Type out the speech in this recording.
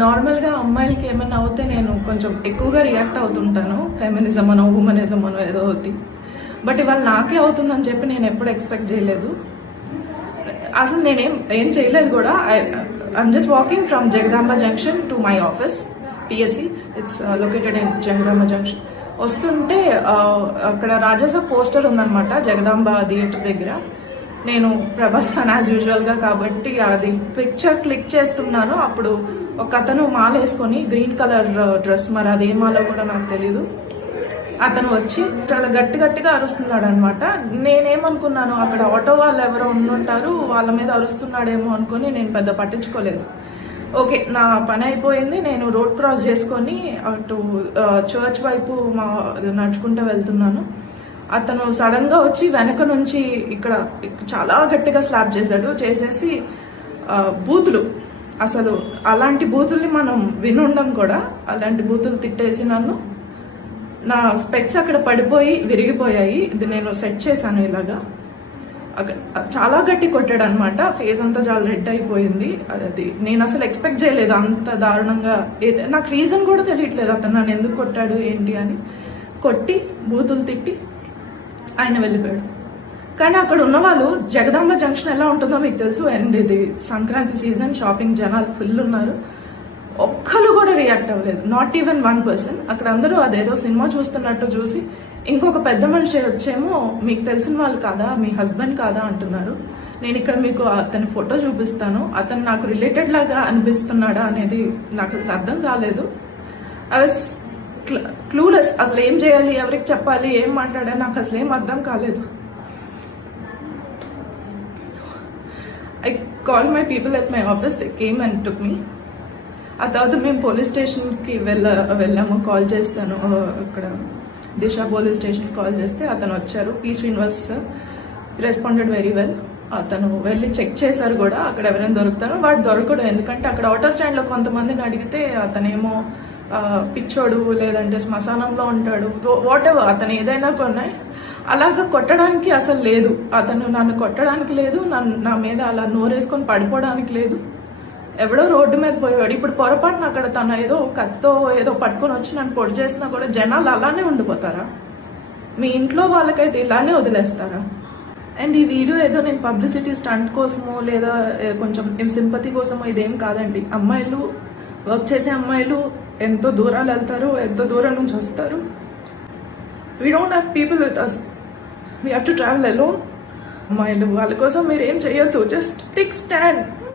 నార్మల్గా అమ్మాయిలకి ఏమైనా అవుతే నేను కొంచెం ఎక్కువగా రియాక్ట్ అవుతుంటాను, ఫెమినిజం అనో ఉమనిజం అనో ఏదో ఒకటి. బట్ ఇవాళ నాకే అవుతుందని చెప్పి నేను ఎప్పుడు ఎక్స్పెక్ట్ చేయలేదు. అసలు నేనేం చేయలేదు కూడా. I'm just walking from Jagadamba junction to my office, PSC. It's located in Jagadamba junction. వస్తుంటే అక్కడ రాజాసాబ్ పోస్టర్ ఉందన్నమాట జగదాంబ థియేటర్ దగ్గర. నేను ప్రభాస్ ఫ్యాన్ యాజ్ యూజువల్గా కాబట్టి అది పిక్చర్ క్లిక్ చేస్తున్నాను. అప్పుడు ఒక అతను మాల వేసుకొని గ్రీన్ కలర్ డ్రెస్, మరి అది ఏ మాలో కూడా నాకు తెలీదు, అతను వచ్చి చాలా గట్టిగా అరుస్తున్నాడు అనమాట. నేనేమనుకున్నాను, అక్కడ ఆటో వాళ్ళు ఎవరో ఉండుంటారు, వాళ్ళ మీద అరుస్తున్నాడేమో అనుకుని నేను పెద్ద పట్టించుకోలేదు. ఓకే, నా పని అయిపోయింది. నేను రోడ్ క్రాస్ చేసుకొని అటు చర్చ్ వైపు నడుచుకుంటూ వెళ్తున్నాను. అతను సడన్ గా వచ్చి వెనక నుంచి ఇక్కడ చాలా గట్టిగా స్లాప్ చేసేసి బూతులు, అసలు అలాంటి బూతుల్ని మనం వినుండం కూడా, అలాంటి బూతులు తిట్టేసి నన్ను, నా స్పెక్స్ అక్కడ పడిపోయి విరిగిపోయాయి. ఇది నేను సెట్ చేశాను ఇలాగా. చాలా గట్టి కొట్టాడు అనమాట. ఫేస్ అంతా చాలా రెడ్ అయిపోయింది. అది నేను అసలు ఎక్స్పెక్ట్ చేయలేదు అంత దారుణంగా. నాకు రీజన్ కూడా తెలియట్లేదు అతను నన్ను ఎందుకు కొట్టాడు ఏంటి అని. కొట్టి బూతులు తిట్టి ఆయన వెళ్ళిపోయాడు. కానీ అక్కడ ఉన్న వాళ్ళు, జగదాంబ జంక్షన్ ఎలా ఉంటుందో మీకు తెలుసు, అండ్ ఇది సంక్రాంతి సీజన్, షాపింగ్ జనాలు ఫుల్ ఉన్నారు. ఒక్కరు కూడా రియాక్ట్ అవ్వలేదు, నాట్ ఈవెన్ 1%. అక్కడ అందరూ అదేదో సినిమా చూస్తున్నట్టు చూసి, ఇంకొక పెద్ద మనిషి వచ్చేమో మీకు తెలిసిన వాళ్ళు కాదా, మీ హస్బెండ్ కాదా అంటున్నారు. నేను ఇక్కడ మీకు అతని ఫోటో చూపిస్తాను. అతను నాకు రిలేటెడ్ లాగా అనిపిస్తున్నాడా అనేది నాకు అసలు అర్థం కాలేదు. I was clueless. అసలు ఏం చేయాలి, ఎవరికి చెప్పాలి, ఏం మాట్లాడాలి నాకు అసలు ఏం అర్థం కాలేదు. I call my people at my office, they came and took me. ఆ తర్వాత మేము పోలీస్ స్టేషన్కి వెళ్ళాము. కాల్ చేస్తాను, ఇక్కడ దిశ పోలీస్ స్టేషన్ కాల్ చేస్తే అతను వచ్చారు. P Srinivas responded very well. అతను వెళ్ళి చెక్ చేశారు కూడా అక్కడ ఎవరైనా దొరుకుతారో. వాడు దొరకడు, ఎందుకంటే అక్కడ ఆటో స్టాండ్లో కొంతమందిని అడిగితే అతనేమో పిచ్చోడు, లేదంటే శ్మశానంలో ఉంటాడు, వాట్ ఎవర్, అతను ఏదైనా కొన్నాయి. అలాగా కొట్టడానికి అసలు లేదు, అతను నన్ను కొట్టడానికి లేదు, నా మీద అలా నోరేసుకొని పడిపోవడానికి లేదు. ఎవడో రోడ్డు మీద పోయేవాడు. ఇప్పుడు పొరపాటున అక్కడ తన ఏదో కత్తో ఏదో పట్టుకొని వచ్చి నన్ను పొడి చేసినా కూడా జనాలు అలానే ఉండిపోతారా? మీ ఇంట్లో వాళ్ళకైతే ఇలానే వదిలేస్తారా? అండ్ ఈ వీడియో ఏదో నేను పబ్లిసిటీ స్టంట్ కోసమో లేదా కొంచెం సింపతి కోసమో ఇదేం కాదండి. అమ్మాయిలు, వర్క్ చేసే అమ్మాయిలు ఎంతో దూరాలు వెళ్తారు, ఎంతో దూరం నుంచి వస్తారు. We don't have people with us, we have to travel alone. అమ్మాయిలు, వాళ్ళ కోసం మీరు ఏం చేయొద్దు. Just take stand.